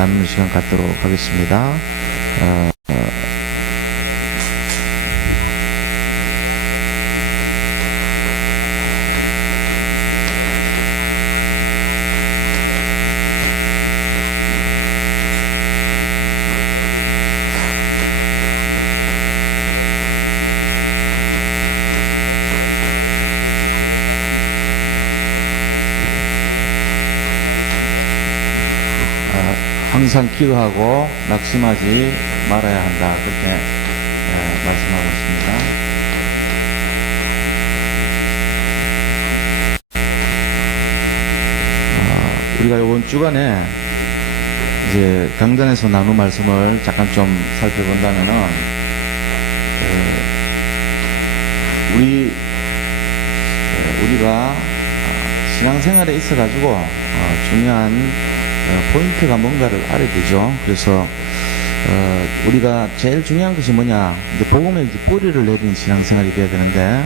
남는 시간 갖도록 하겠습니다. 항상 기도하고 낙심하지 말아야 한다. 그렇게 말씀하고 있습니다. 우리가 이번 주간에 이제 강단에서 나눈 말씀을 잠깐 좀 살펴본다면은 우리가 신앙생활에 있어가지고 중요한 포인트가 뭔가를 알아야 되죠. 그래서 우리가 제일 중요한 것이 뭐냐, 이제 복음의 이제 뿌리를 내리는 신앙생활이 돼야 되는데,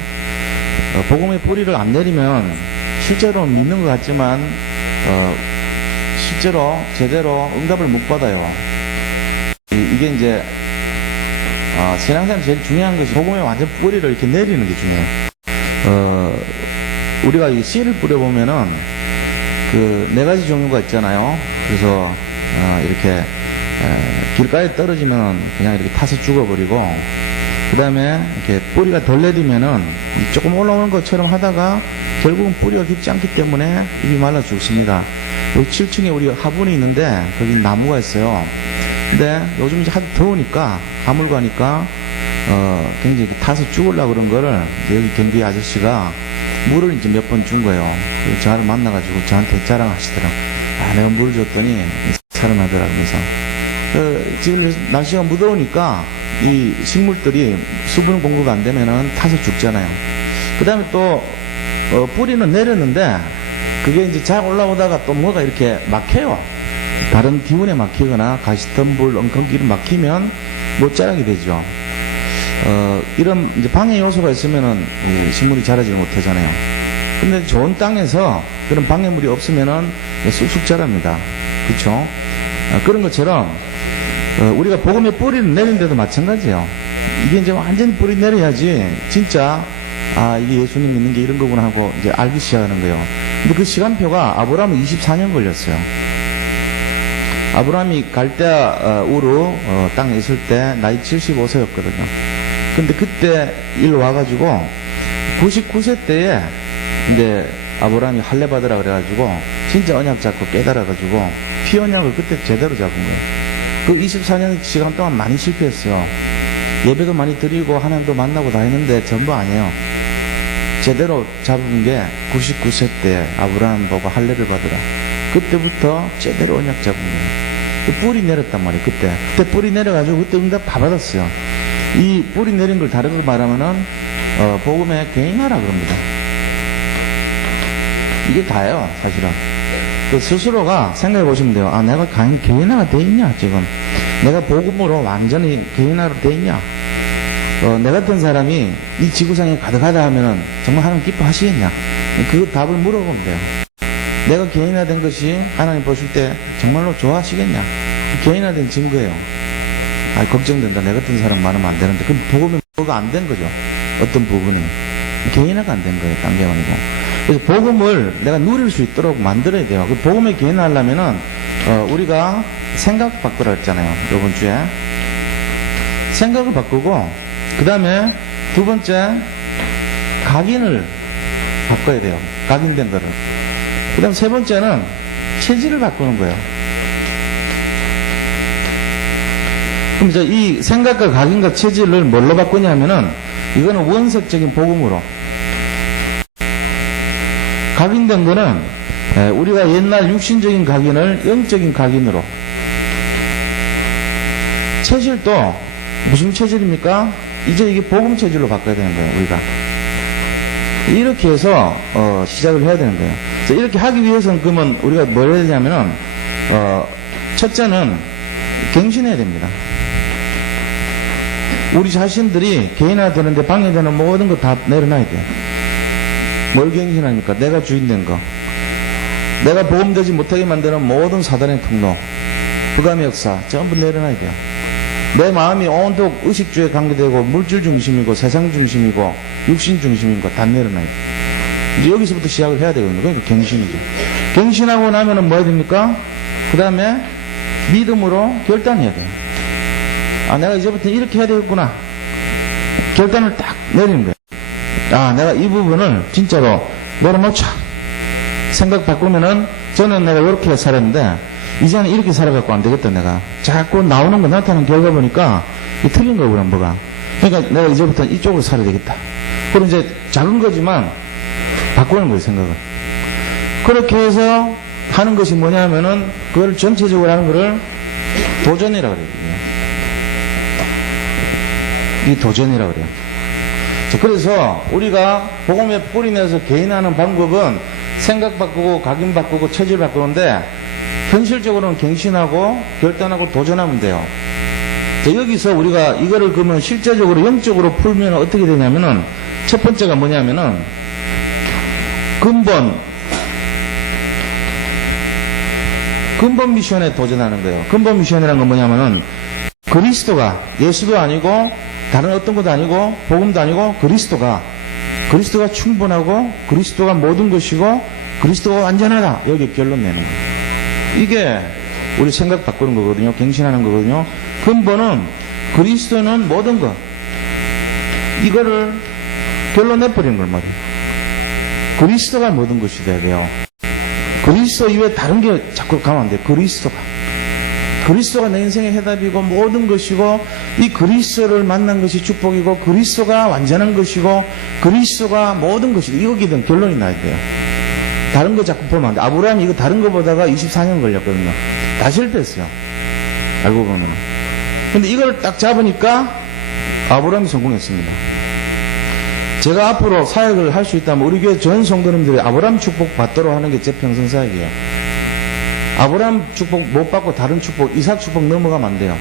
복음의 뿌리를 안 내리면 실제로 믿는 것 같지만 실제로 제대로 응답을 못 받아요. 이게 이제 신앙생활 제일 중요한 것이 복음의 완전 뿌리를 이렇게 내리는 게 중요해요. 우리가 이 씨를 뿌려보면은 그 네 가지 종류가 있잖아요. 그래서 이렇게 길가에 떨어지면 그냥 이렇게 타서 죽어버리고, 그 다음에 이렇게 뿌리가 덜 내리면은 조금 올라오는 것처럼 하다가 결국은 뿌리가 깊지 않기 때문에 잎이 말라 죽습니다. 여기 7층에 우리 화분이 있는데 거기 나무가 있어요. 근데 요즘 이제 하도 더우니까 가물가니까 굉장히 이렇게 타서 죽으려고 그런 거를 여기 경비 아저씨가 물을 이제 몇 번 준 거예요. 저를 만나가지고 저한테 자랑하시더라고요. 내가 물을 줬더니 살아나더라 그러면서. 지금 날씨가 무더우니까 이 식물들이 수분 공급 안 되면은 타서 죽잖아요. 그 다음에 또 뿌리는 내렸는데 그게 이제 잘 올라오다가 또 뭐가 이렇게 막혀요. 다른 기운에 막히거나 가시덤불, 엉겅퀴를 막히면 못 자라게 되죠. 이런 이제 방해 요소가 있으면은 식물이 자라지를 못하잖아요. 근데 좋은 땅에서 그런 방해물이 없으면은 쑥쑥 자랍니다. 그렇죠? 그런 것처럼 우리가 복음의 뿌리를 내린데도 마찬가지예요. 이게 이제 완전히 뿌리 내려야지 진짜 이게 예수님 믿는 게 이런 거구나 하고 이제 알기 시작하는 거예요. 근데 그 시간표가 아브라함은 24년 걸렸어요. 아브라함이 갈대아 우르 땅에 있을 때 나이 75세였거든요. 근데 그때 일로 와가지고 99세 때에 이제 아브라함이 할례 받으라 그래가지고 진짜 언약 잡고 깨달아가지고 피 언약을 그때 제대로 잡은 거예요. 그 24년 시간 동안 많이 실패했어요. 예배도 많이 드리고 하나님도 만나고 다 했는데 전부 아니에요. 제대로 잡은 게 99세 때 아브라함 보고 할례를 받으라. 그때부터 제대로 언약 잡은 거예요. 뿌리 내렸단 말이에요. 그때 뿌리 내려가지고 그때 응답 다 받았어요. 이 뿌리 내린 걸 다르게 말하면은 복음의 개인화라 그럽니다. 이게 다예요, 사실은. 그 스스로가 생각해 보시면 돼요. 내가 개인화가 돼 있냐, 지금? 내가 복음으로 완전히 개인화로 돼 있냐? 내 같은 사람이 이 지구상에 가득하다 하면은 정말 하나님 기뻐하시겠냐? 그 답을 물어보면 돼요. 내가 개인화된 것이 하나님 보실 때 정말로 좋아하시겠냐? 개인화된 증거예요. 걱정된다. 내 같은 사람 많으면 안 되는데. 그럼 복음이 뭐가 안 된 거죠. 어떤 부분이. 개인화가 안 된 거예요. 딴 게 아니고. 그래서 복음을 내가 누릴 수 있도록 만들어야 돼요. 그 복음에 개인화하려면은, 우리가 생각 바꾸라 했잖아요. 이번 주에. 생각을 바꾸고, 그 다음에 두 번째, 각인을 바꿔야 돼요. 각인된 거를. 그 다음 세 번째는 체질을 바꾸는 거예요. 그럼 이제 이 생각과 각인과 체질을 뭘로 바꾸냐면은 이거는 원색적인 복음으로. 각인된 거는 우리가 옛날 육신적인 각인을 영적인 각인으로. 체질도 무슨 체질입니까? 이제 이게 복음 체질로 바꿔야 되는 거예요. 우리가 이렇게 해서 시작을 해야 되는 거예요. 그래서 이렇게 하기 위해서는 그러면 우리가 뭘 해야 되냐면은 첫째는 갱신해야 됩니다. 우리 자신들이 개인화되는데 방해되는 모든 거 다 내려놔야 돼. 뭘 갱신합니까? 내가 주인된 거. 내가 보험되지 못하게 만드는 모든 사단의 통로. 흑암의 역사 전부 내려놔야 돼요. 내 마음이 온통 의식주에 관계되고 물질 중심이고 세상 중심이고 육신 중심인 거 다 내려놔야 돼요. 이제 여기서부터 시작을 해야 되거든요. 그러니까 갱신이죠. 갱신하고 나면은 뭐 해야 됩니까? 그 다음에 믿음으로 결단해야 돼요. 아, 내가 이제부터 이렇게 해야 되겠구나. 결단을 딱 내리는 거예요. 아, 내가 이 부분을 진짜로 내려놓자. 생각 바꾸면은 저는 내가 이렇게 살았는데 이제는 이렇게 살아갖고 안 되겠다. 내가 자꾸 나오는 거 나타나는 결과 보니까 이게 틀린 거구나 뭐가. 그러니까 내가 이제부터 이쪽으로 살아야 되겠다. 그럼 이제 작은 거지만 바꾸는 거예요. 생각을. 그렇게 해서 하는 것이 뭐냐면은 그걸 전체적으로 하는 거를 도전이라고 그래요. 이 도전이라고 그래요. 자, 그래서 우리가 복음에 뿌리내서 개인하는 방법은 생각 바꾸고 각인 바꾸고 처질 바꾸는데 현실적으로는 갱신하고 결단하고 도전하면 돼요. 자, 여기서 우리가 이거를 그러면 실제적으로 영적으로 풀면 어떻게 되냐면은 첫 번째가 뭐냐면은 근본 미션에 도전하는 거예요. 근본 미션이라는 건 뭐냐면은 그리스도가 예수도 아니고 다른 어떤 것도 아니고 복음도 아니고 그리스도가 충분하고 그리스도가 모든 것이고 그리스도가 완전하다. 여기 결론 내는 거예요. 이게 우리 생각 바꾸는 거거든요. 갱신하는 거거든요. 근본은 그리스도는 모든 것. 이거를 결론 내버리는 걸 말이에요. 그리스도가 모든 것이 돼야 돼요. 그리스도 이외에 다른 게 자꾸 가면 안 돼요. 그리스도가 내 인생의 해답이고 모든 것이고 이 그리스도를 만난 것이 축복이고 그리스도가 완전한 것이고 그리스도가 모든 것이고 이거기든 결론이 나야 돼요. 다른 거 자꾸 보면 안 돼. 아브라함이 이거 다른 거 보다가 24년 걸렸거든요. 다 실패했어요. 알고 보면은. 근데 이걸 딱 잡으니까 아브라함이 성공했습니다. 제가 앞으로 사역을 할 수 있다면 우리 교회 전 성도님들이 아브라함 축복 받도록 하는 게 제 평생 사역이에요. 아브라함 축복 못 받고 다른 축복, 이삭 축복 넘어가면 안 돼요.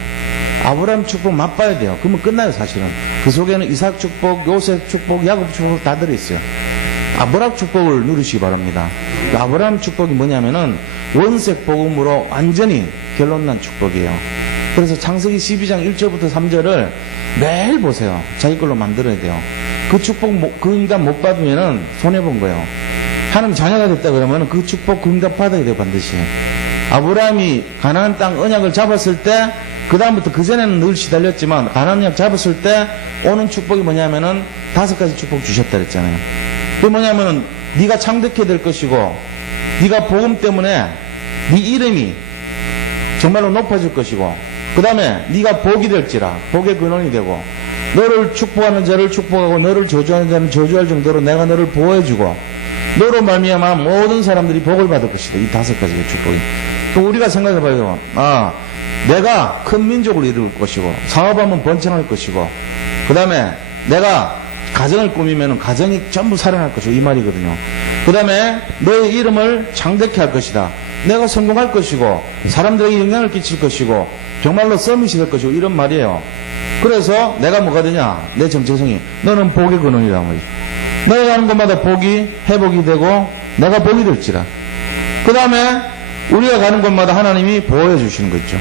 아브라함 축복 맛봐야 돼요. 그러면 끝나요, 사실은. 그 속에는 이삭 축복, 요셉 축복, 야곱 축복 다 들어있어요. 아브라함 축복을 누리시기 바랍니다. 그 아브라함 축복이 뭐냐면은 원색 복음으로 완전히 결론난 축복이에요. 그래서 창세기 12장 1절부터 3절을 매일 보세요. 자기 걸로 만들어야 돼요. 그 축복 그 응답 못 받으면은 손해본 거예요. 하나님 자녀가 됐다 그러면은 그 축복 그 응답 받아야 돼요, 반드시. 아브라함이 가나안 땅 언약을 잡았을 때 그 다음부터 그전에는 늘 시달렸지만 가나안 언약 잡았을 때 오는 축복이 뭐냐면은 5가지 축복 주셨다 그랬잖아요. 그게 뭐냐면은 네가 창대케 될 것이고 네가 복음 때문에 네 이름이 정말로 높아질 것이고 그 다음에 네가 복이 될지라 복의 근원이 되고 너를 축복하는 자를 축복하고 너를 저주하는 자는 저주할 정도로 내가 너를 보호해주고 너로 말미암아 모든 사람들이 복을 받을 것이다. 이 5가지의 축복이. 또 우리가 생각해봐요. 아, 내가 큰 민족을 이룰 것이고 사업하면 번창할 것이고 그 다음에 내가 가정을 꾸미면 가정이 전부 살아날 것이고 이 말이거든요. 그 다음에 너의 이름을 창대케 할 것이다. 내가 성공할 것이고 사람들에게 영향을 끼칠 것이고 정말로 서밋이 될 것이고 이런 말이에요. 그래서 내가 뭐가 되냐? 내 정체성이 너는 복의 근원이란 말이죠. 너가 가는 곳마다 복이 회복이 되고 내가 복이 될지라. 그 다음에 우리가 가는 곳마다 하나님이 보호해 주시는 거 있죠.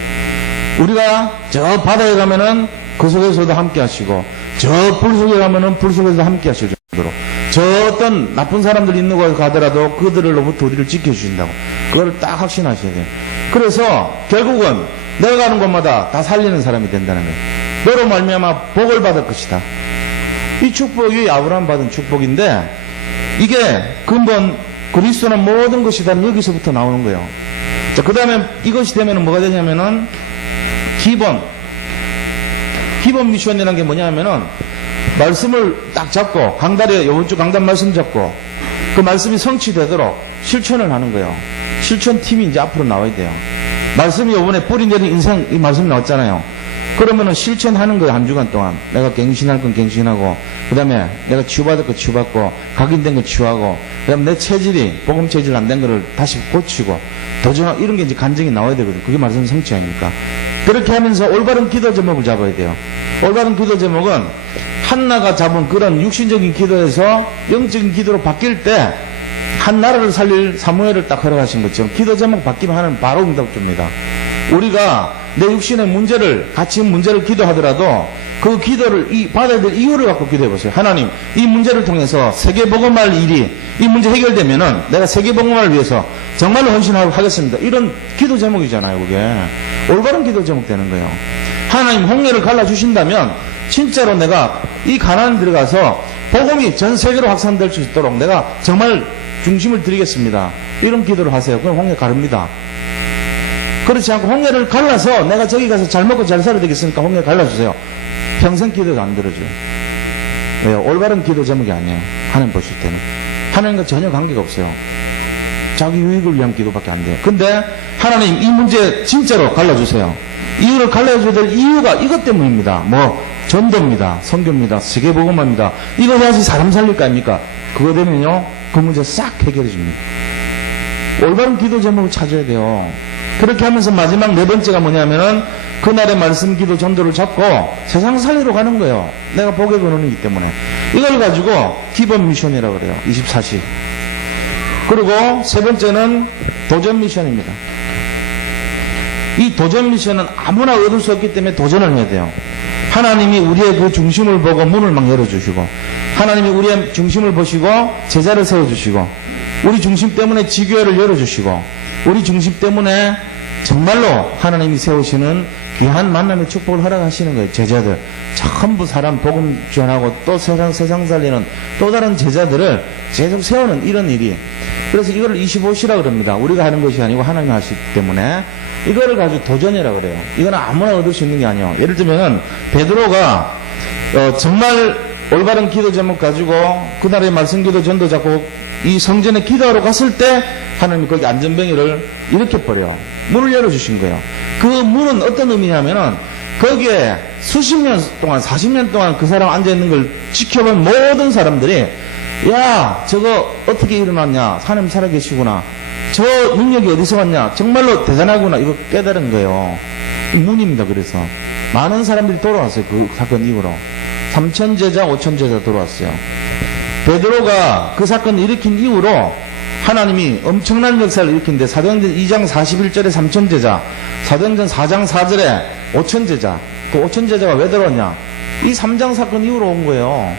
우리가 저 바다에 가면은 그 속에서도 함께 하시고 저 불 속에 가면은 불 속에서도 함께 하실 정도로 저 어떤 나쁜 사람들이 있는 곳에 가더라도 그들로부터 우리를 지켜주신다고 그걸 딱 확신하셔야 돼요. 그래서 결국은 내가 가는 곳마다 다 살리는 사람이 된다는 거예요. 너로 말미암아 복을 받을 것이다. 이 축복이 아브라함 받은 축복인데 이게 근본 그리스도는 모든 것이다. 여기서부터 나오는 거예요. 자, 그 다음에 이것이 되면 뭐가 되냐면은 기본 미션이라는 게 뭐냐면은 말씀을 딱 잡고 강달에 요번 주 강단 말씀 잡고 그 말씀이 성취되도록 실천을 하는 거예요. 실천팀이 이제 앞으로 나와야 돼요. 말씀이 요번에 뿌리 내린 인생 이 말씀이 나왔잖아요. 그러면은 실천하는 거예요. 한 주간 동안 내가 갱신할 건 갱신하고 그 다음에 내가 치유받을 거 치유받고 각인된 거 치유하고 그 다음에 내 체질이 복음 체질 안 된 거를 다시 고치고 도전하고 이런 게 이제 간증이 나와야 되거든요. 그게 말씀 성취 아닙니까? 그렇게 하면서 올바른 기도 제목을 잡아야 돼요. 올바른 기도 제목은 한나가 잡은 그런 육신적인 기도에서 영적인 기도로 바뀔 때 한 나라를 살릴 사무엘을 딱 허락하신 것처럼 기도 제목 바뀌면 하나님 바로 응답 줍니다. 우리가 내 육신의 문제를, 갇힌 문제를 기도하더라도 그 기도를 받아야 될 이유를 갖고 기도해 보세요. 하나님, 이 문제를 통해서 세계복음할 일이, 이 문제 해결되면은 내가 세계복음을 위해서 정말로 헌신하겠습니다. 이런 기도 제목이잖아요, 그게. 올바른 기도 제목 되는 거예요. 하나님 홍해를 갈라주신다면 진짜로 내가 이 가나안 들어가서 복음이 전 세계로 확산될 수 있도록 내가 정말 중심을 드리겠습니다. 이런 기도를 하세요. 그럼 홍해 가릅니다. 그렇지 않고 홍해를 갈라서 내가 저기 가서 잘 먹고 잘 살아야 되겠으니까 홍해 갈라주세요. 평생 기도도 안 들어줘요. 왜요? 올바른 기도 제목이 아니에요. 하나님 보실 때는. 하나님과 전혀 관계가 없어요. 자기 유익을 위한 기도밖에 안 돼요. 근데 하나님 이 문제 진짜로 갈라주세요. 이유를 갈라줘야 될 이유가 이것 때문입니다. 뭐 전도입니다. 선교입니다. 세계복음화입니다. 이거 해야지 사람 살릴 거 아닙니까? 그거 되면요 그 문제 싹 해결해집니다. 올바른 기도 제목을 찾아야 돼요. 그렇게 하면서 마지막 네 번째가 뭐냐면은 그날의 말씀, 기도, 전도를 잡고 세상 살리러 가는 거예요. 내가 복의 근원이기 때문에. 이걸 가지고 기본 미션이라고 그래요. 24시. 그리고 세 번째는 도전 미션입니다. 이 도전 미션은 아무나 얻을 수 없기 때문에 도전을 해야 돼요. 하나님이 우리의 그 중심을 보고 문을 막 열어주시고, 하나님이 우리의 중심을 보시고 제자를 세워주시고, 우리 중심 때문에 지교회를 열어주시고, 우리 중심 때문에 정말로 하나님이 세우시는 귀한 만남의 축복을 허락하시는 거예요. 제자들 전부 사람 복음 전하고 또 세상 살리는 또 다른 제자들을 계속 세우는 이런 일이. 그래서 이거를 25시라 그럽니다. 우리가 하는 것이 아니고 하나님이 하시기 때문에 이거를 가지고 도전이라 그래요. 이거는 아무나 얻을 수 있는 게 아니에요. 예를 들면은 베드로가 정말 올바른 기도 제목 가지고 그날의 말씀 기도 전도 잡고 이 성전에 기도하러 갔을 때 하나님이 거기 안전병이를 일으켜버려요. 문을 열어주신 거예요. 그 문은 어떤 의미냐면은 거기에 수십 년 동안 40년 동안 그 사람 앉아있는 걸 지켜본 모든 사람들이 야 저거 어떻게 일어났냐, 하나님 살아계시구나, 저 능력이 어디서 왔냐, 정말로 대단하구나, 이거 깨달은 거예요. 문입니다. 그래서 많은 사람들이 돌아왔어요. 그 사건 이후로 3천 제자 5천 제자 돌아왔어요. 베드로가 그 사건을 일으킨 이후로 하나님이 엄청난 역사를 일으킨데 사도행전 2장 41절에 3천 제자, 사도행전 4장 4절에 5천 제자. 그 5천 제자가 왜 들어왔냐? 이 3장 사건 이후로 온 거예요.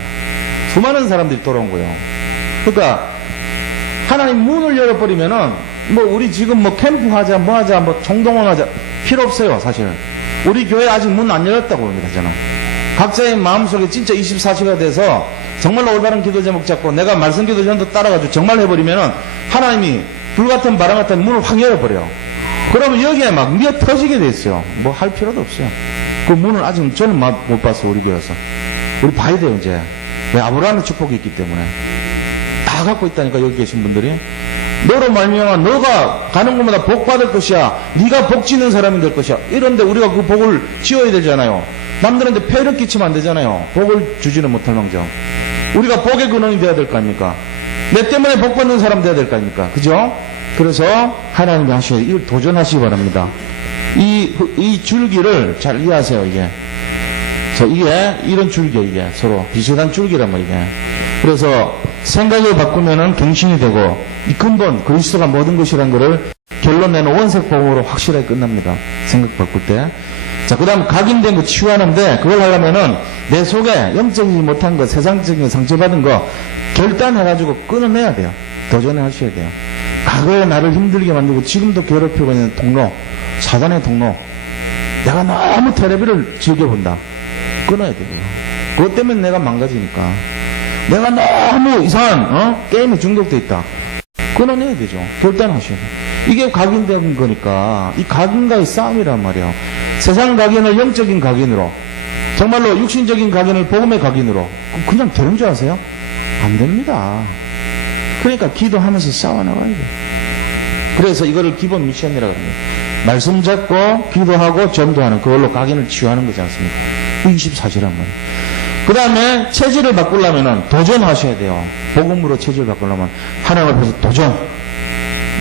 수많은 사람들이 돌아온 거예요. 그러니까 하나님 문을 열어버리면은 뭐 우리 지금 뭐 캠프하자 뭐하자 뭐 총동원하자 필요 없어요. 사실 우리 교회 아직 문 안 열었다고 합니다. 저는 각자의 마음속에 진짜 24시가 돼서 정말로 올바른 기도 제목 잡고 내가 말씀 기도 전도 따라가지고 정말 해버리면은 하나님이 불같은 바람 같은 문을 확 열어버려요. 그러면 여기에 막 미어 터지게 돼 있어요. 뭐 할 필요도 없어요. 그 문을 아직 저는 못 봤어요. 우리 교회에서. 우리 봐야 돼요. 이제 왜 아브라함의 축복이 있기 때문에 다 갖고 있다니까. 여기 계신 분들이 너로 말미암아 너가 가는 곳마다 복 받을 것이야, 네가 복 지는 사람이 될 것이야. 이런데 우리가 그 복을 지어야 되잖아요. 남들한테 폐를 끼치면 안 되잖아요. 복을 주지는 못할 망정 우리가 복의 근원이 되어야 될 거 아닙니까? 내 때문에 복 받는 사람 되어야 될 거 아닙니까? 그죠? 그래서 하나님이 하셔야 돼요. 이걸 도전하시기 바랍니다. 이 줄기를 잘 이해하세요. 이게 이런 줄기예요. 이게 서로 비슷한 줄기란 말이에요. 그래서 생각을 바꾸면은 갱신이 되고 이 근본 그리스도가 모든 것이란 거를 결론 내는 원색 복음으로 확실하게 끝납니다. 생각 바꿀 때. 자, 그 다음 각인된 거 치유하는데 그걸 하려면은 내 속에 영적이지 못한 거, 세상적인 거, 상처받은 거 결단해가지고 끊어내야 돼요. 도전하셔야 돼요. 과거에 나를 힘들게 만들고 지금도 괴롭히고 있는 통로, 사단의 통로, 내가 너무 테레비를 즐겨본다. 끊어야 돼요. 그것 때문에 내가 망가지니까. 내가 너무 이상한 게임에 중독돼 있다. 끊어내야 되죠. 결단하셔야 돼요. 이게 각인된 거니까 이 각인과의 싸움이란 말이에요. 세상 각인을 영적인 각인으로, 정말로 육신적인 각인을 복음의 각인으로 그냥 되는 줄 아세요? 안 됩니다. 그러니까 기도하면서 싸워나가야 돼요. 그래서 이거를 기본 미션이라고 합니다. 말씀 잡고 기도하고 전도하는, 그걸로 각인을 치유하는 거지 않습니까? 24시란 말이에요. 그 다음에 체질을 바꾸려면 도전하셔야 돼요. 복음으로 체질을 바꾸려면 하나님 앞에서 도전.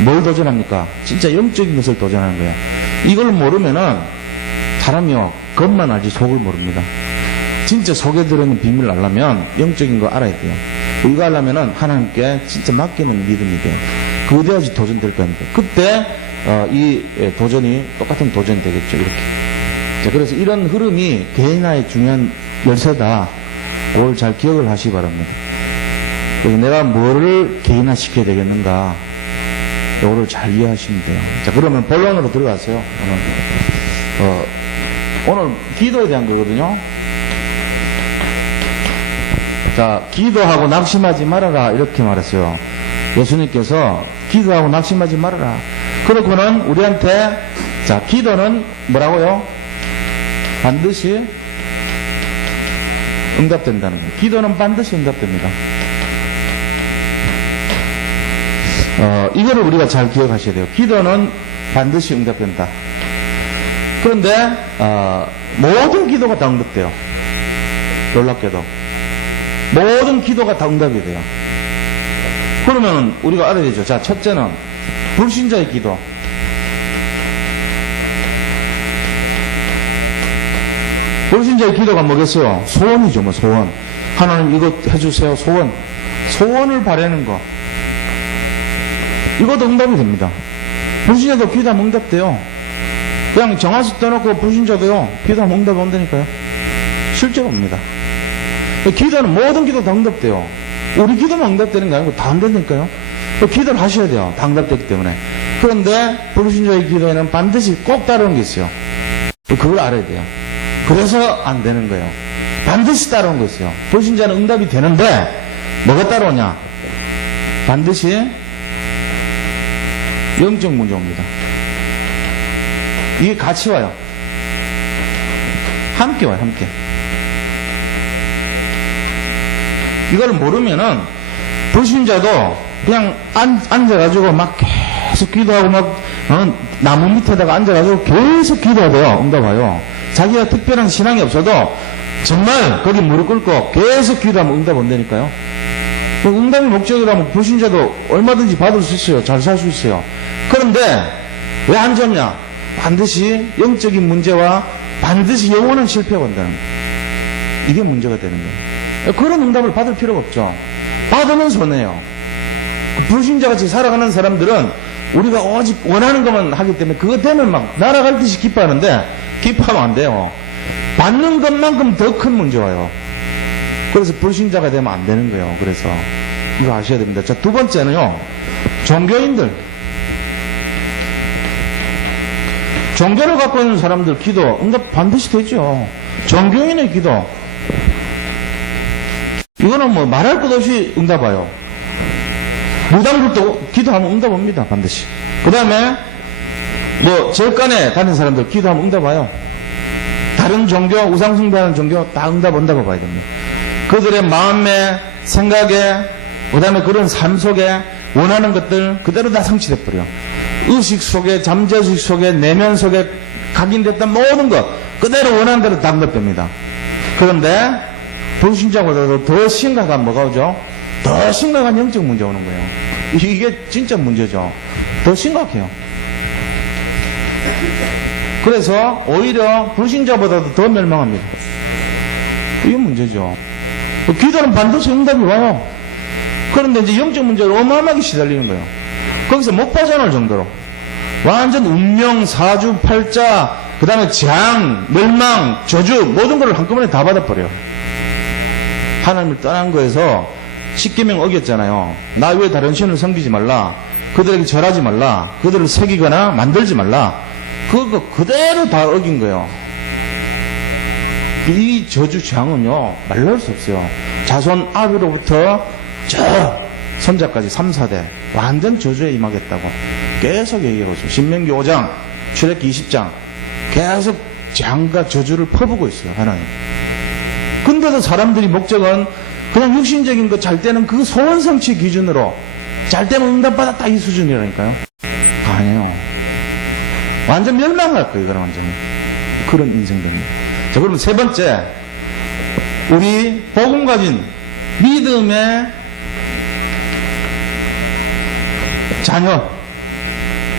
뭘 도전합니까? 진짜 영적인 것을 도전하는 거예요. 이걸 모르면은 사람이요 겉만 알지 속을 모릅니다. 진짜 속에 들어있는 비밀을 알려면 영적인 거 알아야 돼요. 이거 하려면은 하나님께 진짜 맡기는 믿음이 돼요. 거대하지 도전될 겁니다. 그때 이 도전이 똑같은 도전이 되겠죠. 이렇게. 자, 그래서 이런 흐름이 개인화의 중요한 열쇠다. 그걸 잘 기억을 하시기 바랍니다. 그래서 내가 뭐를 개인화시켜야 되겠는가, 이거를 잘 이해하시면 돼요. 자, 그러면 본론으로 들어가세요. 오늘 기도에 대한 거거든요. 자, 기도하고 낙심하지 말아라, 이렇게 말했어요. 예수님께서 기도하고 낙심하지 말아라. 그렇고는 우리한테, 자, 기도는 뭐라고요? 반드시 응답된다는 거예요. 기도는 반드시 응답됩니다. 이거를 우리가 잘 기억하셔야 돼요. 기도는 반드시 응답된다. 그런데 모든 기도가 다 응답돼요. 놀랍게도 모든 기도가 다 응답이 돼요. 그러면 우리가 알아야 되죠. 자, 첫째는 불신자의 기도. 불신자의 기도가 뭐겠어요? 소원이죠, 뭐 소원. 하나님 이거 해주세요. 소원. 소원을 바라는 거. 이것도 응답이 됩니다. 불신자도 기도하면 응답돼요. 그냥 정화수 떠놓고 불신자도요, 기도하면 응답이 온다니까요. 실제로 옵니다. 기도는 모든 기도 다 응답돼요. 우리 기도만 응답되는 게 아니고 다 안 된다니까요. 기도를 하셔야 돼요. 다 응답됐기 때문에. 그런데 불신자의 기도에는 반드시 꼭 따르는 게 있어요. 그걸 알아야 돼요. 그래서 안 되는 거예요. 반드시 따라온 거 있어요. 불신자는 응답이 되는데 뭐가 따라오냐? 반드시 영적 문제 옵니다. 이게 같이 와요. 함께 와요. 함께. 이걸 모르면은 불신자도 그냥 앉아가지고 막 계속 기도하고 막 나무 밑에다가 앉아가지고 계속 기도하고요. 응답 와요. 자기가 특별한 신앙이 없어도 정말 거기 무릎 꿇고 계속 기도하면 응답 온다니까요. 응답이 목적이라면 불신자도 얼마든지 받을 수 있어요. 잘 살 수 있어요. 그런데 왜 안 잡냐? 반드시 영적인 문제와 반드시 영원한 실패가 온다는 거예요. 이게 문제가 되는 거예요. 그런 응답을 받을 필요가 없죠. 받으면 손해요. 불신자같이 살아가는 사람들은 우리가 오직 원하는 것만 하기 때문에 그거 되면 막 날아갈 듯이 기뻐하는데 기뻐하면 안 돼요. 받는 것만큼 더 큰 문제 와요. 그래서 불신자가 되면 안 되는 거예요. 그래서 이거 아셔야 됩니다. 자, 두 번째는요, 종교인들. 종교를 갖고 있는 사람들 기도 응답 반드시 되죠. 종교인의 기도, 이거는 뭐 말할 것 없이 응답 와요. 무당들도 기도하면 응답 옵니다. 반드시. 그 다음에 뭐 절간에 다니는 사람들 기도하면 응답 와요. 다른 종교, 우상숭배하는 종교 다 응답 온다고 봐야 됩니다. 그들의 마음에, 생각에, 그 다음에 그런 삶 속에 원하는 것들 그대로 다 성취돼 버려. 의식 속에, 잠재의식 속에, 내면 속에 각인됐던 모든 것 그대로 원하는 대로 다 응답됩니다. 그런데 불신자보다도 더 심각한 뭐가 오죠? 더 심각한 영적 문제 오는 거예요. 이게 진짜 문제죠. 더 심각해요. 그래서 오히려 불신자보다도 더 멸망합니다. 이게 문제죠. 기도는 반드시 응답이 와요. 그런데 이제 영적 문제로 어마어마하게 시달리는 거예요. 거기서 못 빠져나올 정도로 완전 운명, 사주, 팔자, 그 다음에 재앙, 멸망, 저주 모든 걸 한꺼번에 다 받아버려요. 하나님을 떠난 거에서 십계명 어겼잖아요. 나 외에 다른 신을 섬기지 말라, 그들에게 절하지 말라, 그들을 새기거나 만들지 말라. 그거 그대로 다 어긴 거예요. 이 저주 재앙은요 말로 할 수 없어요. 자손 아비로부터 저 손자까지 3, 4대 완전 저주에 임하겠다고 계속 얘기하고 있어요. 신명기 5장, 출애굽기 20장 계속 재앙과 저주를 퍼부고 있어요. 하나님. 근데도 사람들이 목적은 그냥 육신적인 거 잘 때는 그 소원 성취 기준으로 잘 때면 응답받았다 이 수준이라니까요. 아니에요. 완전 멸망할 거예요. 이거는 완전히. 그런 인생입니다. 자, 그럼 세 번째, 우리 복음 가진 믿음의 자녀,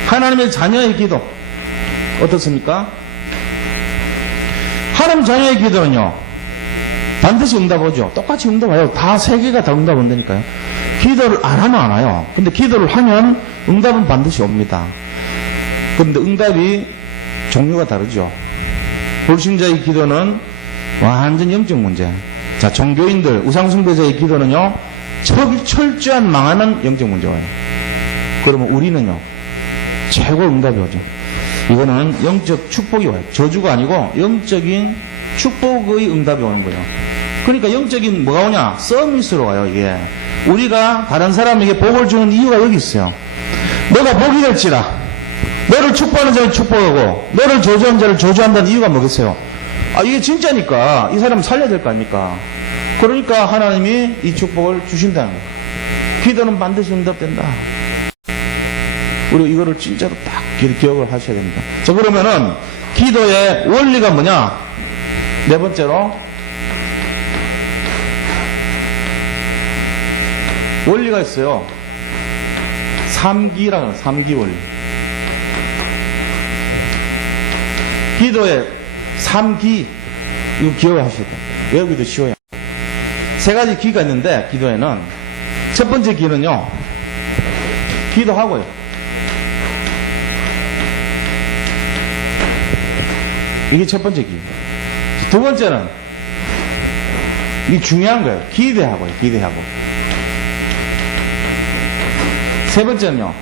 하나님의 자녀의 기도 어떻습니까? 하나님 자녀의 기도는요, 반드시 응답 오죠. 똑같이 응답 와요. 다 세 개가 다 응답 온다니까요. 기도를 안 하면 안 와요. 근데 기도를 하면 응답은 반드시 옵니다. 그런데 응답이 종류가 다르죠. 불신자의 기도는 완전 영적 문제. 자, 종교인들, 우상숭배자의 기도는요, 철저한 망하는 영적 문제가 와요. 그러면 우리는요, 최고 응답이 오죠. 이거는 영적 축복이 와요. 저주가 아니고 영적인 축복의 응답이 오는 거예요. 그러니까 영적인 뭐가 오냐? 서밋으로 와요, 이게. 우리가 다른 사람에게 복을 주는 이유가 여기 있어요. 너가 복이 될지라. 너를 축복하는 자를 축복하고, 너를 저주하는 자를 저주한다는 이유가 뭐겠어요? 아, 이게 진짜니까 이 사람 살려야 될 거 아닙니까? 그러니까 하나님이 이 축복을 주신다는 거예요. 기도는 반드시 응답된다. 우리 이거를 진짜로 딱 기억을 하셔야 됩니다. 자, 그러면은 기도의 원리가 뭐냐? 네 번째로 원리가 있어요. 3기라는 3기 원리. 기도의 3기 이거 기억을 하셔야 돼요. 외우기도 쉬워요. 세 가지 기가 있는데 기도에는 첫 번째 기는요, 기도하고요. 이게 첫 번째 기. 두 번째는 이 중요한 거예요. 기대하고요. 기대하고. 세 번째는요,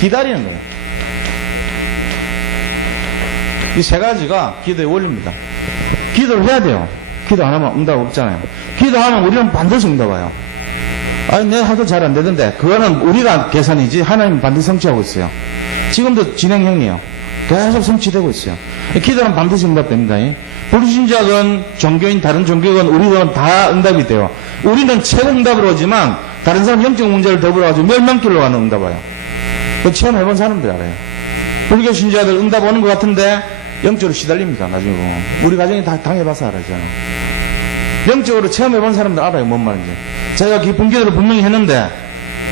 기다리는 거예요. 이 세 가지가 기도의 원리입니다. 기도를 해야 돼요. 기도 안 하면 응답 없잖아요. 기도하면 우리는 반드시 응답 와요. 아니, 내가 하도 잘 안 되던데, 그거는 우리가 계산이지, 하나님은 반드시 성취하고 있어요. 지금도 진행형이에요. 계속 성취되고 있어요. 기도는 반드시 응답됩니다. 불신자건 종교인, 다른 종교건 우리는 다 응답이 돼요. 우리는 최고 응답으로 오지만, 다른 사람 영적 문제를 더불어가지고 멸망길로 가는 응답 와요. 그 체험해본 사람들이 알아요. 불교 신자들 응답 오는 것 같은데 영적으로 시달립니다. 나중에 보면. 우리 가정이 다 당해봐서 알았잖아요. 영적으로 체험해본 사람들 알아요. 뭔 말인지. 자기가 깊은 기도를 분명히 했는데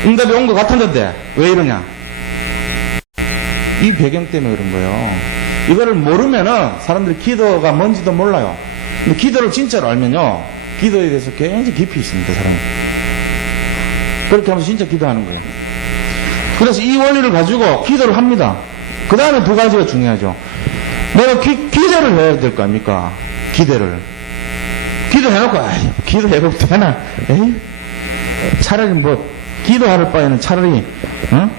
응답이 온 것 같았는데 왜 이러냐? 이 배경 때문에 그런 거예요. 이거를 모르면은 사람들이 기도가 뭔지도 몰라요. 근데 기도를 진짜로 알면요, 기도에 대해서 굉장히 깊이 있습니다. 사람이. 그렇게 하면서 진짜 기도하는 거예요. 그래서 이 원리를 가지고 기도를 합니다. 그 다음에 두 가지가 중요하죠. 내가 기대를 해야 될 거 아닙니까? 기대를. 기도해놓고, 아이, 기도해도 되나? 에이? 차라리 뭐, 기도할 바에는 차라리, 어?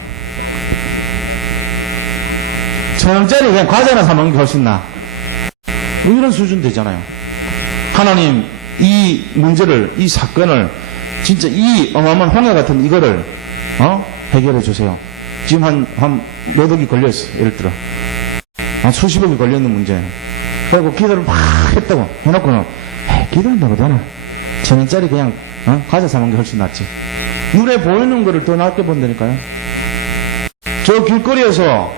1,000원짜리 그냥 과자나 사먹는 게 훨씬 나아. 뭐 이런 수준 되잖아요. 하나님, 이 문제를, 이 사건을, 진짜 이 어마어마한 홍해 같은 이거를, 해결해 주세요. 지금 한 몇 억이 걸려있어. 예를 들어. 한 수십억이 걸려있는 문제. 그래갖고 기도를 막 했다고 해놓고는, 기도한다고 되나? 1,000원짜리 그냥, 과자 사먹는 게 훨씬 낫지. 눈에 보이는 거를 더 낫게 본다니까요. 저 길거리에서,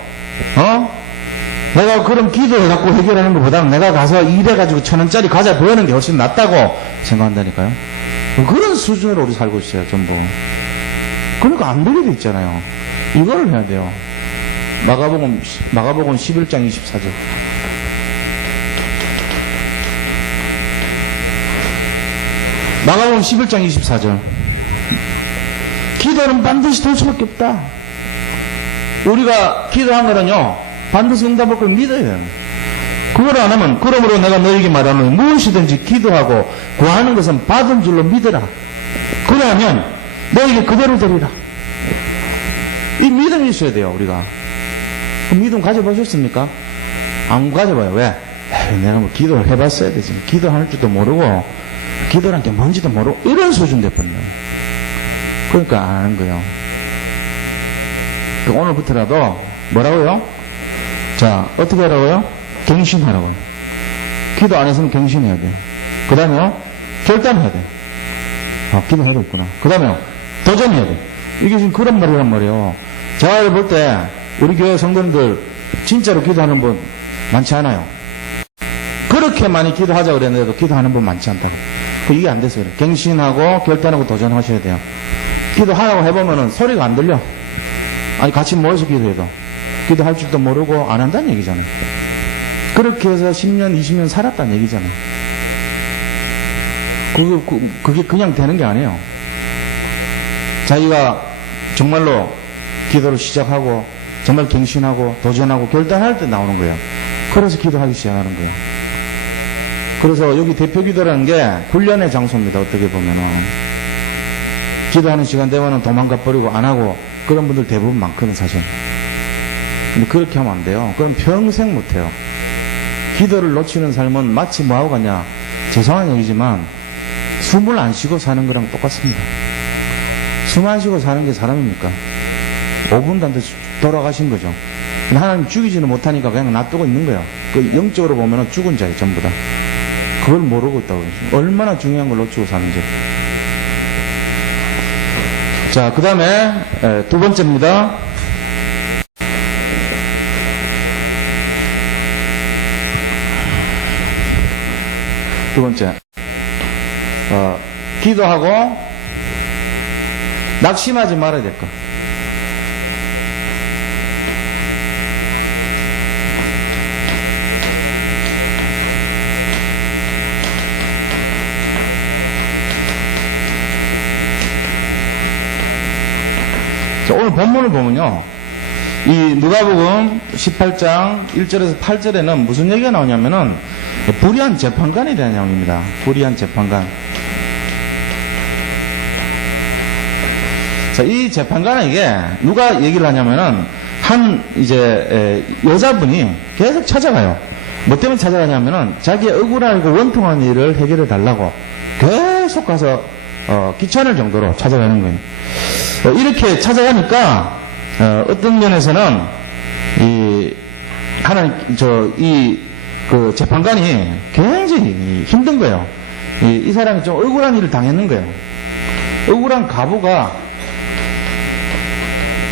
내가 그런 기도를 갖고 해결하는 것보다는 내가 가서 일해가지고 1,000원짜리 과자 보이는 게 훨씬 낫다고 생각한다니까요. 그런 수준으로 우리 살고 있어요, 전부. 그러니까 안 되게 돼 있잖아요. 이거를 해야 돼요. 마가복음 11장 24절. 마가복음 11장 24절. 기도는 반드시 될 수밖에 없다. 우리가 기도한 거는요, 반드시 응답할 걸 믿어야 돼요. 그걸 안 하면, 그러므로 내가 너에게 말하노니 무엇이든지 기도하고 구하는 것은 받은 줄로 믿으라. 그러면 너에게 그대로 되리라. 이 믿음이 있어야 돼요, 우리가. 그 믿음 가져보셨습니까? 안 가져봐요. 왜? 에이, 내가 뭐 기도를 해봤어야 되지. 기도할 줄도 모르고, 기도란 게 뭔지도 모르고, 이런 수준 돼버려요. 그러니까 안 하는 거예요. 오늘부터라도, 뭐라고요? 자, 어떻게 하라고요? 갱신하라고요. 기도 안 했으면 갱신해야 돼요. 그 다음에요, 결단해야 돼요. 기도해야 되겠구나. 그 다음에요, 도전해야 돼요. 이게 지금 그런 말이란 말이에요. 제가 볼 때, 우리 교회 성도님들, 진짜로 기도하는 분 많지 않아요. 그렇게 많이 기도하자 그랬는데도 기도하는 분 많지 않다고. 이게 안 돼서 그래요. 갱신하고, 결단하고, 도전하셔야 돼요. 기도하라고 해보면은 소리가 안 들려. 아니, 같이 모여서 기도해도. 기도할 줄도 모르고 안 한다는 얘기잖아요. 그렇게 해서 10년, 20년 살았다는 얘기잖아요. 그게 그냥 되는 게 아니에요. 자기가 정말로 기도를 시작하고 정말 갱신하고 도전하고 결단할 때 나오는 거예요. 그래서 기도하기 시작하는 거예요. 그래서 여기 대표 기도라는 게 훈련의 장소입니다. 어떻게 보면은 기도하는 시간 되면은 도망가 버리고 안 하고 그런 분들 대부분 많거든 사실. 근데 그렇게 하면 안 돼요. 그럼 평생 못 해요. 기도를 놓치는 삶은 마치 뭐하고 같냐, 죄송한 얘기지만 숨을 안 쉬고 사는 거랑 똑같습니다. 숨 안 쉬고 사는 게 사람입니까? 5분도 안 돼서 돌아가신 거죠. 하나님 죽이지는 못하니까 그냥 놔두고 있는 거예요. 그 영적으로 보면 죽은 자예요, 전부 다. 그걸 모르고 있다고. 얼마나 중요한 걸 놓치고 사는지. 자, 그 다음에 두 번째입니다. 두 번째. 기도하고 낙심하지 말아야 될 것. 자, 오늘 본문을 보면요. 이 누가복음 18장 1절에서 8절에는 무슨 얘기가 나오냐면은 불의한 재판관에 대한 내용입니다. 불의한 재판관. 자, 이 재판관에게 누가 얘기를 하냐면은 한 이제 여자분이 계속 찾아가요. 뭐 때문에 찾아가냐면은 자기의 억울하고 원통한 일을 해결해 달라고 계속 가서 귀찮을 정도로 찾아가는 거예요. 이렇게 찾아가니까 어떤 면에서는 그 재판관이 굉장히 힘든 거예요. 이 사람이 좀 억울한 일을 당했는 거예요. 억울한 가부가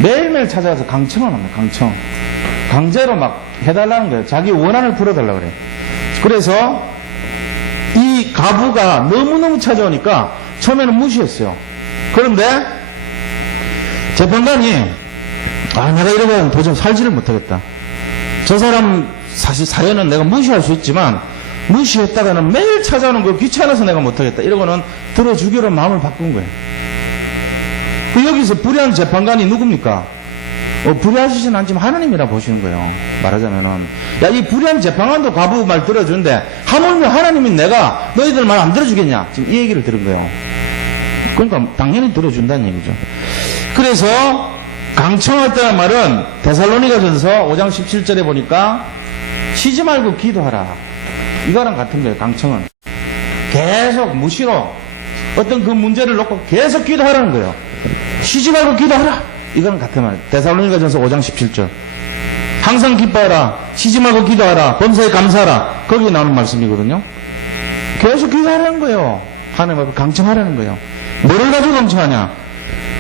매일매일 찾아가서 강청을 합니다. 강청. 강제로 막 해달라는 거예요. 자기 원한을 풀어달라고 그래요. 그래서 이 가부가 너무너무 찾아오니까 처음에는 무시했어요. 그런데 재판관이 내가 이러면 도저히 살지를 못하겠다. 저 사람 사실 사연은 내가 무시할 수 있지만 무시했다가는 매일 찾아오는 거 귀찮아서 내가 못하겠다. 이러고는 들어주기로 마음을 바꾼 거예요. 여기서 불의한 재판관이 누굽니까? 불의하시진 않지만 하나님이라 보시는 거예요. 말하자면은 이 불의한 재판관도 가부 말 들어주는데 하물며 하나님이 내가 너희들 말 안 들어주겠냐? 지금 이 얘기를 들은 거예요. 그러니까 당연히 들어준다는 얘기죠. 그래서 강청했다는 말은 데살로니가전서 5장 17절에 보니까 쉬지 말고 기도하라. 이거랑 같은 거예요. 강청은 계속 무시로 어떤 그 문제를 놓고 계속 기도하라는 거예요. 쉬지 말고 기도하라. 이거랑 같은 말. 데살로니가전서 5장 17절. 항상 기뻐하라. 쉬지 말고 기도하라. 범사에 감사하라. 거기에 나오는 말씀이거든요. 계속 기도하라는 거예요. 하나님 앞에 강청하라는 거예요. 뭐를 가지고 강청하냐?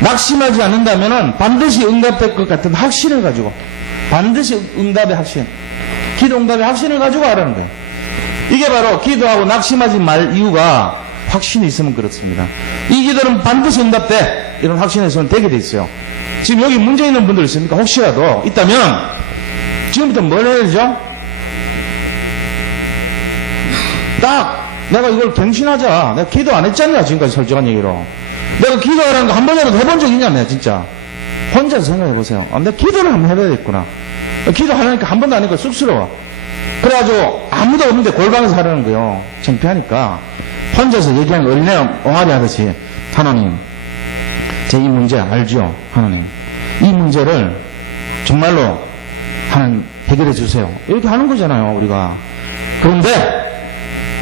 낙심하지 않는다면은 반드시 응답될 것 같은 확신을 가지고, 반드시 응답의 확신, 기도 응답의 확신을 가지고 하라는 거예요. 이게 바로 기도하고 낙심하지 말 이유가 확신이 있으면 그렇습니다. 이 기도는 반드시 응답돼. 이런 확신이 있으면 되게 돼 있어요. 지금 여기 문제 있는 분들 있습니까? 혹시라도 있다면 지금부터 뭘 해야 되죠? 딱 내가 이걸 갱신하자. 내가 기도 안 했잖냐, 지금까지 솔직한 얘기로. 내가 기도하라는 거 한 번이라도 해본 적 있냐, 내가 진짜. 혼자서 생각해 보세요. 내가 기도를 한번 해봐야겠구나. 기도하려니까 한 번도 안 하니까 쑥스러워. 그래가지고 아무도 없는데 골방에서 하라는 거예요. 창피하니까. 혼자서 얘기하는 어린애 옹알이 하듯이, 하나님, 제 이 문제 알죠? 하나님. 이 문제를 정말로 하나님 해결해 주세요. 이렇게 하는 거잖아요, 우리가. 그런데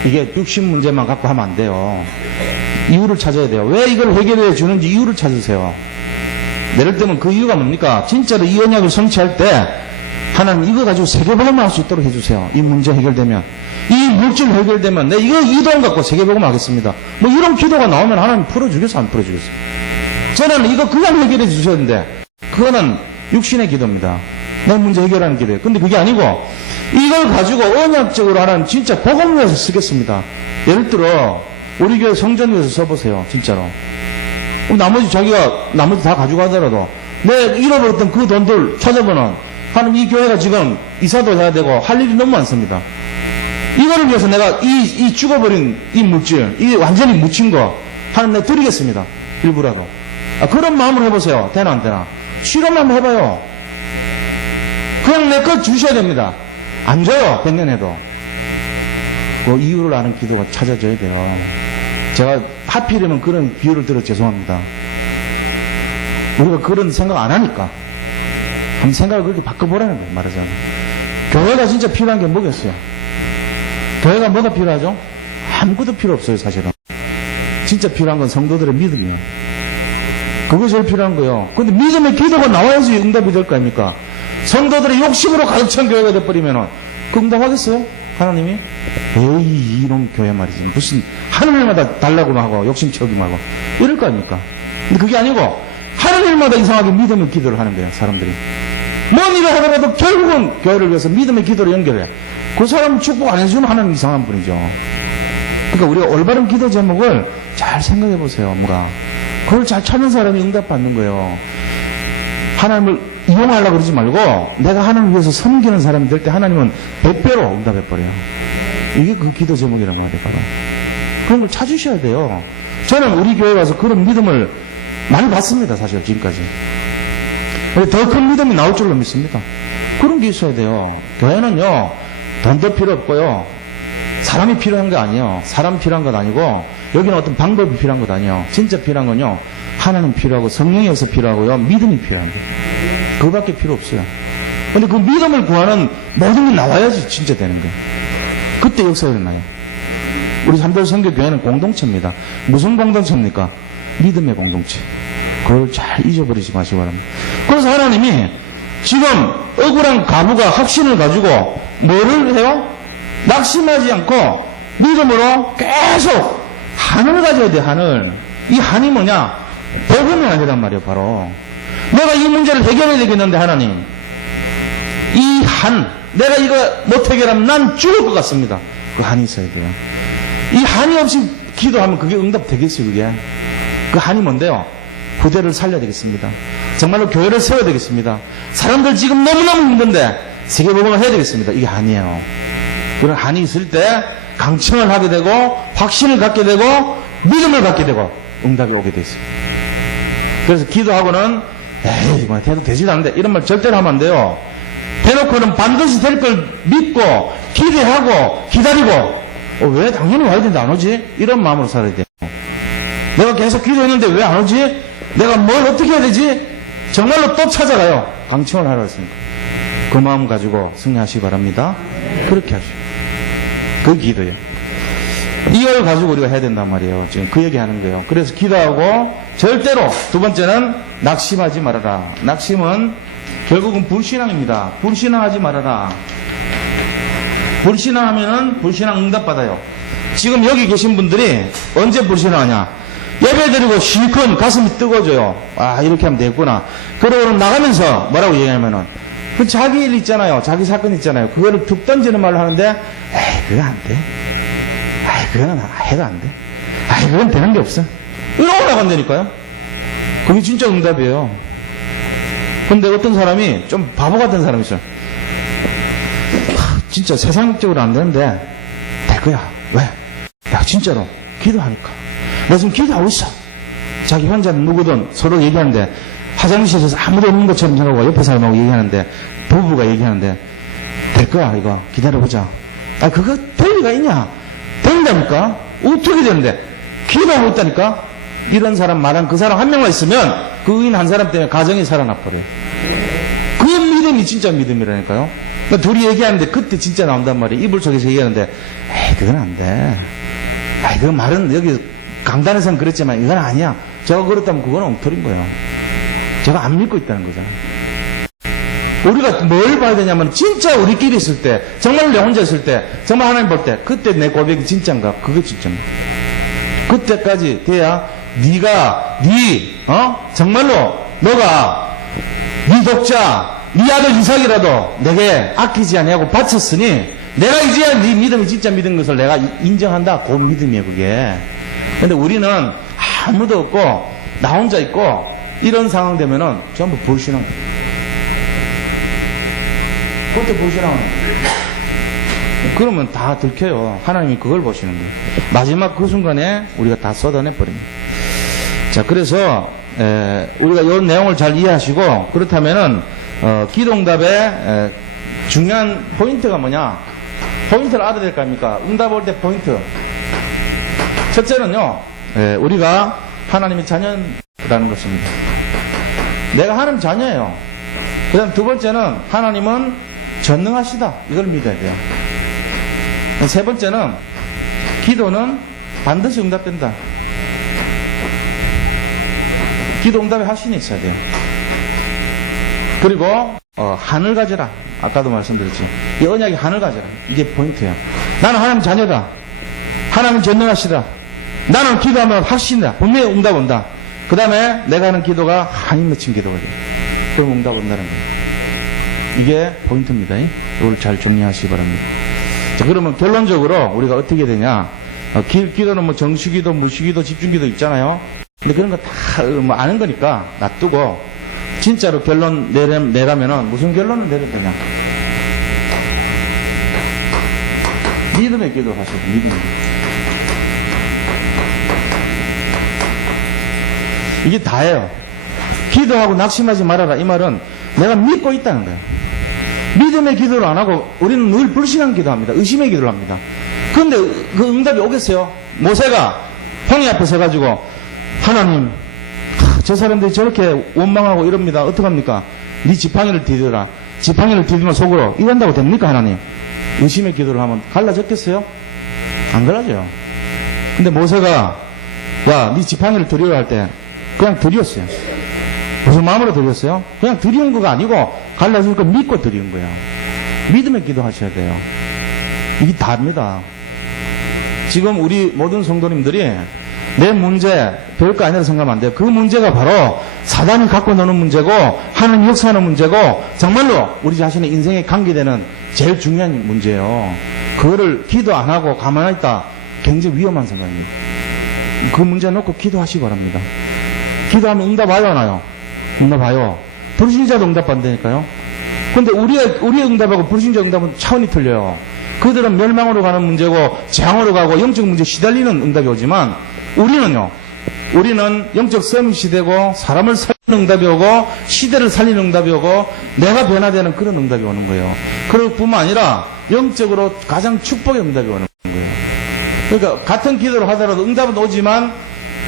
이게 육신 문제만 갖고 하면 안 돼요. 이유를 찾아야 돼요. 왜 이걸 해결해 주는지 이유를 찾으세요. 예를 들면 그 이유가 뭡니까? 진짜로 이 언약을 성취할 때 하나님 이거 가지고 세계복음을 할 수 있도록 해주세요. 이 문제 해결되면, 이 물질 해결되면 내 이거 이 돈 갖고 세계복음 하겠습니다. 뭐 이런 기도가 나오면 하나님 풀어주겠어, 안 풀어주겠어? 저는 이거 그냥 해결해 주셨는데 그거는 육신의 기도입니다. 내 문제 해결하는 기도예요. 근데 그게 아니고 이걸 가지고 언약적으로 하나님 진짜 복음을 위해서 쓰겠습니다. 예를 들어 우리 교회 성전 위해서 써보세요. 진짜로. 나머지 자기가 나머지 다 가지고 가더라도 내 잃어버렸던 그 돈들 찾아보는, 하나님 이 교회가 지금 이사도 해야 되고 할 일이 너무 많습니다. 이거를 위해서 내가 이 죽어버린 이 물질, 이 완전히 묻힌 거, 하나님 내가 드리겠습니다. 일부라도. 그런 마음으로 해보세요. 되나 안 되나? 실험 한번 해봐요. 그냥 내 것 주셔야 됩니다. 안 줘요. 100년 해도. 그 이유를 아는 기도가 찾아져야 돼요. 제가 하필이면 그런 비유를 들어 죄송합니다. 우리가 그런 생각 안 하니까. 한번 생각을 그렇게 바꿔보라는 거예요. 말하자면. 교회가 진짜 필요한 게 뭐겠어요? 교회가 뭐가 필요하죠? 아무것도 필요 없어요, 사실은. 진짜 필요한 건 성도들의 믿음이에요. 그게 제일 필요한 거예요. 근데 믿음의 기도가 나와야지 응답이 될 거 아닙니까? 성도들의 욕심으로 가득 찬 교회가 돼버리면 그 응답하겠어요? 하나님이? 에이, 이런 교회 말이지. 무슨 하늘마다 달라고 하고 욕심 채우기만 하고 이럴 거 아닙니까? 근데 그게 아니고 하늘마다 이상하게 믿음의 기도를 하는 거예요, 사람들이. 뭔 일을 하더라도 결국은 교회를 위해서 믿음의 기도를 연결해. 그 사람 축복 안 해주면 하나님 이상한 분이죠. 그러니까 우리가 올바른 기도 제목을 잘 생각해 보세요. 뭐가 그걸 잘 찾는 사람이 응답받는 거예요. 하나님을 이용하려고 그러지 말고 내가 하나님을 위해서 섬기는 사람이 될 때 하나님은 100배로 응답해버려요. 이게 그 기도 제목이란 말이에요. 바로 그런 걸 찾으셔야 돼요. 저는 우리 교회 가서 그런 믿음을 많이 봤습니다. 사실 지금까지. 더 큰 믿음이 나올 줄로 믿습니다. 그런 게 있어야 돼요. 교회는요, 돈도 필요 없고요, 사람이 필요한 게 아니에요. 사람 필요한 것 아니고, 여기는 어떤 방법이 필요한 것 아니에요. 진짜 필요한 건요, 하나님 필요하고, 성령에서 필요하고요, 믿음이 필요한 거예요. 그거밖에 필요 없어요. 근데 그 믿음을 구하는 모든 게 나와야지 진짜 되는 거예요. 그때 역사가 일어나요. 우리 삼돌 선교교회는 공동체입니다. 무슨 공동체입니까? 믿음의 공동체. 그걸 잘 잊어버리지 마시기 바랍니다. 그래서 하나님이 지금 억울한 가부가 확신을 가지고 뭐를 해요? 낙심하지 않고 믿음으로 계속 한을 가져야 돼. 한을. 이 한이 뭐냐? 복음이 아니란 말이에요. 바로 내가 이 문제를 해결해야 되겠는데 하나님, 이 한, 내가 이거 못 해결하면 난 죽을 것 같습니다. 그 한이 있어야 돼요. 이 한이 없이 기도하면 그게 응답 되겠어요. 그게 그 한이 뭔데요? 후대를 살려야 되겠습니다. 정말로 교회를 세워야 되겠습니다. 사람들 지금 너무너무 힘든데 세계복음을 해야 되겠습니다. 이게 한이에요. 그런 한이 있을 때 강청을 하게 되고 확신을 갖게 되고 믿음을 갖게 되고 응답이 오게 돼 있어요. 그래서 기도하고는 에이 뭐 돼도 되지도 않는데 이런 말 절대로 하면 안 돼요. 대놓고는 반드시 될 걸 믿고 기대하고 기다리고 왜 당연히 와야 되는데 안 오지? 이런 마음으로 살아야 돼요. 내가 계속 기도했는데 왜 안 오지? 내가 뭘 어떻게 해야 되지? 정말로 또 찾아가요. 강청을 하라 했으니까. 그 마음 가지고 승리하시기 바랍니다. 그렇게 하시오. 그 기도예요. 이걸 가지고 우리가 해야 된단 말이에요. 지금 그 얘기 하는 거예요. 그래서 기도하고 절대로 두 번째는 낙심하지 말아라. 낙심은 결국은 불신앙입니다. 불신앙하지 말아라. 불신앙하면은 불신앙 응답받아요. 지금 여기 계신 분들이 언제 불신앙하냐? 예배 드리고 실컷 가슴이 뜨거워져요. 아, 이렇게 하면 되겠구나. 그러고 나가면서 뭐라고 얘기하면은, 그 자기 일 있잖아요. 자기 사건 있잖아요. 그거를 툭 던지는 말을 하는데, 에이, 그거 안 돼. 아이, 그거는 해도 안 돼. 아이, 그건 되는 게 없어. 이러고 나간다니까요. 그게 진짜 응답이에요. 근데 어떤 사람이 좀 바보 같은 사람이 있어요. 진짜 세상적으로 안 되는데, 될 거야. 왜? 야, 진짜로. 기도하니까. 나 지금 기도하고 있어. 자기 혼자는 누구든 서로 얘기하는데 화장실에서 아무도 없는 것처럼 생각하고 옆에 사람하고 얘기하는데 부부가 얘기하는데 될 거야 이거 기다려보자. 아 그거 될 리가 있냐? 된다니까? 어떻게 되는데? 기도하고 있다니까? 이런 사람 말한 그 사람 한 명만 있으면 그 의인 한 사람 때문에 가정이 살아나버려요. 그 믿음이 진짜 믿음이라니까요. 그러니까 둘이 얘기하는데 그때 진짜 나온단 말이에요. 이불 속에서 얘기하는데 에이 그건 안 돼. 아이 그 말은 여기 강단에서는 그랬지만 이건 아니야. 제가 그렇다면 그건 엉터리인 거예요. 제가 안 믿고 있다는 거잖아요. 우리가 뭘 봐야 되냐면 진짜 우리끼리 있을 때 정말 내 혼자 있을 때 정말 하나님 볼 때 그때 내 고백이 진짜인가 그게 진짜입니다. 그때까지 돼야 네가 정말로 너가 네 독자 네 아들 이삭이라도 내게 아끼지 아니하고 바쳤으니 내가 이제야 네 믿음이 진짜 믿은 것을 내가 인정한다. 그 믿음이에요 그게. 근데 우리는 아무도 없고 나 혼자 있고 이런 상황 되면은 전부 불신앙. 그때 불신앙은 그러면 다 들켜요. 하나님이 그걸 보시는 거예요. 마지막 그 순간에 우리가 다 쏟아내 버립니다. 자, 그래서 우리가 이 내용을 잘 이해하시고, 그렇다면은 기도응답의 중요한 포인트가 뭐냐? 포인트를 알아야 될 거 아닙니까? 응답 올 때 포인트. 첫째는요, 우리가 하나님의 자녀라는 것입니다. 내가 하나님 자녀예요. 그 다음 두 번째는 하나님은 전능하시다. 이걸 믿어야 돼요. 세 번째는 기도는 반드시 응답된다. 기도 응답의 확신이 있어야 돼요. 그리고 한을 가져라. 아까도 말씀드렸지. 이 언약이 한을 가져라. 이게 포인트예요. 나는 하나님 자녀다. 하나님 전능하시다. 나는 기도하면 확신이다. 분명히 응답 온다. 그 다음에 내가 하는 기도가 한이 맺힌 기도가 돼요. 그럼 응답 온다는 거예요. 이게 포인트입니다. 이걸 잘 정리하시기 바랍니다. 자, 그러면 결론적으로 우리가 어떻게 되냐? 기도는 뭐 정시기도, 무시기도, 집중기도 있잖아요. 근데 그런 거 다 뭐 아는 거니까 놔두고 진짜로 결론 내라면은 무슨 결론을 내려야 되냐? 믿음의 기도 하셔야 돼요. 믿음의 기도. 이게 다예요. 기도하고 낙심하지 말아라. 이 말은 내가 믿고 있다는 거예요. 믿음의 기도를 안 하고 우리는 늘 불신한 기도합니다. 의심의 기도를 합니다. 그런데 그 응답이 오겠어요? 모세가 홍해 앞에 서가지고 하나님, 저 사람들이 저렇게 원망하고 이럽니다. 어떡합니까? 네 지팡이를 디뎌라. 지팡이를 디디면 속으로 이런다고 됩니까, 하나님? 의심의 기도를 하면 갈라졌겠어요? 안 갈라져요. 근데 모세가 야, 네 지팡이를 드리려 할 때 그냥 드렸어요. 무슨 마음으로 드렸어요? 그냥 드리는 거가 아니고 갈라지니까 믿고 드리는 거예요. 믿음의 기도 하셔야 돼요. 이게 다입니다. 지금 우리 모든 성도님들이 내 문제 별거 아니라고 생각하면 안 돼요. 그 문제가 바로 사단이 갖고 노는 문제고 하나님 역사하는 문제고 정말로 우리 자신의 인생에 관계되는 제일 중요한 문제예요. 그거를 기도 안 하고 가만히 있다 굉장히 위험한 생각입니다. 그 문제 놓고 기도하시기 바랍니다. 기도하면 응답 와요, 안 와요? 응답 와요. 불신자도 응답 안 되니까요. 근데 우리의 응답하고 불신자 응답은 차원이 틀려요. 그들은 멸망으로 가는 문제고 재앙으로 가고 영적 문제 시달리는 응답이 오지만 우리는요. 우리는 영적 서밋 시대고 사람을 살리는 응답이 오고 시대를 살리는 응답이 오고 내가 변화되는 그런 응답이 오는 거예요. 그럴 뿐만 아니라 영적으로 가장 축복의 응답이 오는 거예요. 그러니까 같은 기도를 하더라도 응답은 오지만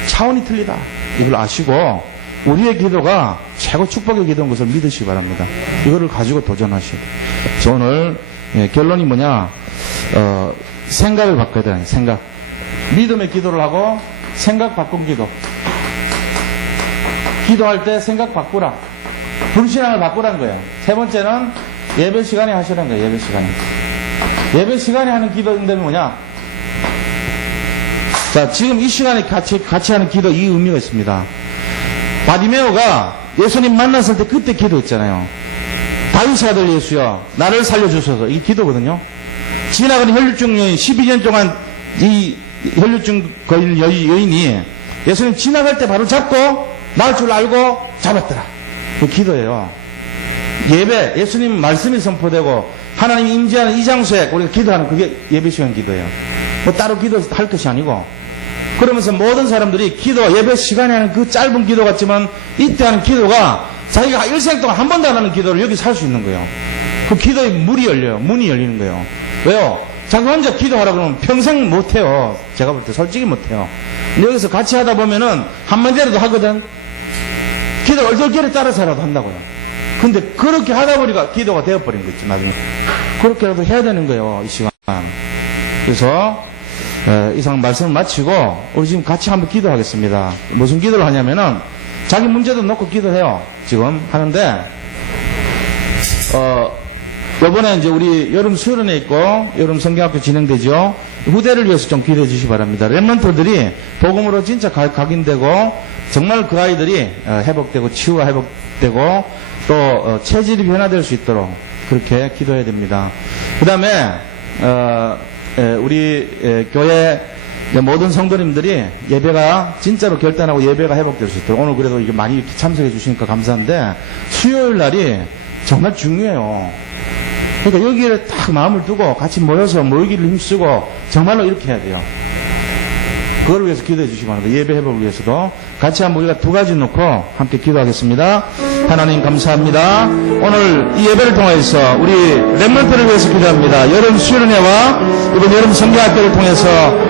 차원이 틀리다. 이걸 아시고 우리의 기도가 최고 축복의 기도인 것을 믿으시기 바랍니다. 이거를 가지고 도전하셔야 돼요. 그래서 오늘 결론이 뭐냐? 생각을 바꿔야 돼요. 생각. 믿음의 기도를 하고 생각 바꾼 기도. 기도할 때 생각 바꾸라. 불신앙을 바꾸라는 거예요. 세 번째는 예배 시간에 하시라는 거예요. 예배 시간에. 예배 시간에 하는 기도 응답이 뭐냐? 자, 지금 이 시간에 같이 하는 기도 이 의미가 있습니다. 바디메오가 예수님 만났을 때 그때 기도했잖아요. 다윗의 아들 예수여 나를 살려주소서. 이게 기도거든요. 지나가는 혈류증 여인 12년 동안 이 혈류증 걸린 여인이 예수님 지나갈 때 바로 잡고 나을 줄 알고 잡았더라. 그 기도예요. 예배, 예수님 말씀이 선포되고 하나님이 임재하는 이 장소에 우리가 기도하는 그게 예배 시간 기도예요. 뭐 따로 기도할 것이 아니고 그러면서 모든 사람들이 기도, 예배 시간에 하는 그 짧은 기도 같지만 이때 하는 기도가 자기가 일생 동안 한 번도 안 하는 기도를 여기 살 수 있는 거예요. 그 기도의 문이 열리는 거예요. 왜요? 자기 혼자 기도하라 그러면 평생 못해요. 제가 볼 때 솔직히 못해요. 근데 여기서 같이 하다 보면은 한마디라도 하거든. 기도 얼떨결에 따라서라도 한다고요. 근데 그렇게 하다 보니까 기도가 되어버린 거 있죠, 나중에. 그렇게라도 해야 되는 거예요, 이 시간. 그래서 이상 말씀을 마치고 우리 지금 같이 한번 기도하겠습니다. 무슨 기도를 하냐면은 자기 문제도 놓고 기도해요. 지금 하는데 이번에 이제 우리 여름 수련회 있고 여름 성경학교 진행되죠. 후대를 위해서 좀 기도해 주시기 바랍니다. 랩런터들이 복음으로 진짜 각인되고 정말 그 아이들이 회복되고 치유가 회복되고 또 체질이 변화될 수 있도록 그렇게 기도해야 됩니다. 그 다음에 우리 교회 모든 성도님들이 예배가 진짜로 결단하고 예배가 회복될 수 있도록 오늘 그래도 이게 많이 이렇게 참석해 주시니까 감사한데 수요일 날이 정말 중요해요. 그러니까 여기에 딱 마음을 두고 같이 모여서 모이기를 힘쓰고 정말로 이렇게 해야 돼요. 그걸 위해서 기도해 주시기 바랍니다. 예배 회복을 위해서도 같이 한번 우리가 두 가지 놓고 함께 기도하겠습니다. 하나님 감사합니다. 오늘 이 예배를 통해서 우리 렘넌트를 위해서 기도합니다. 여름 수련회와 이번 여름 성경학교를 통해서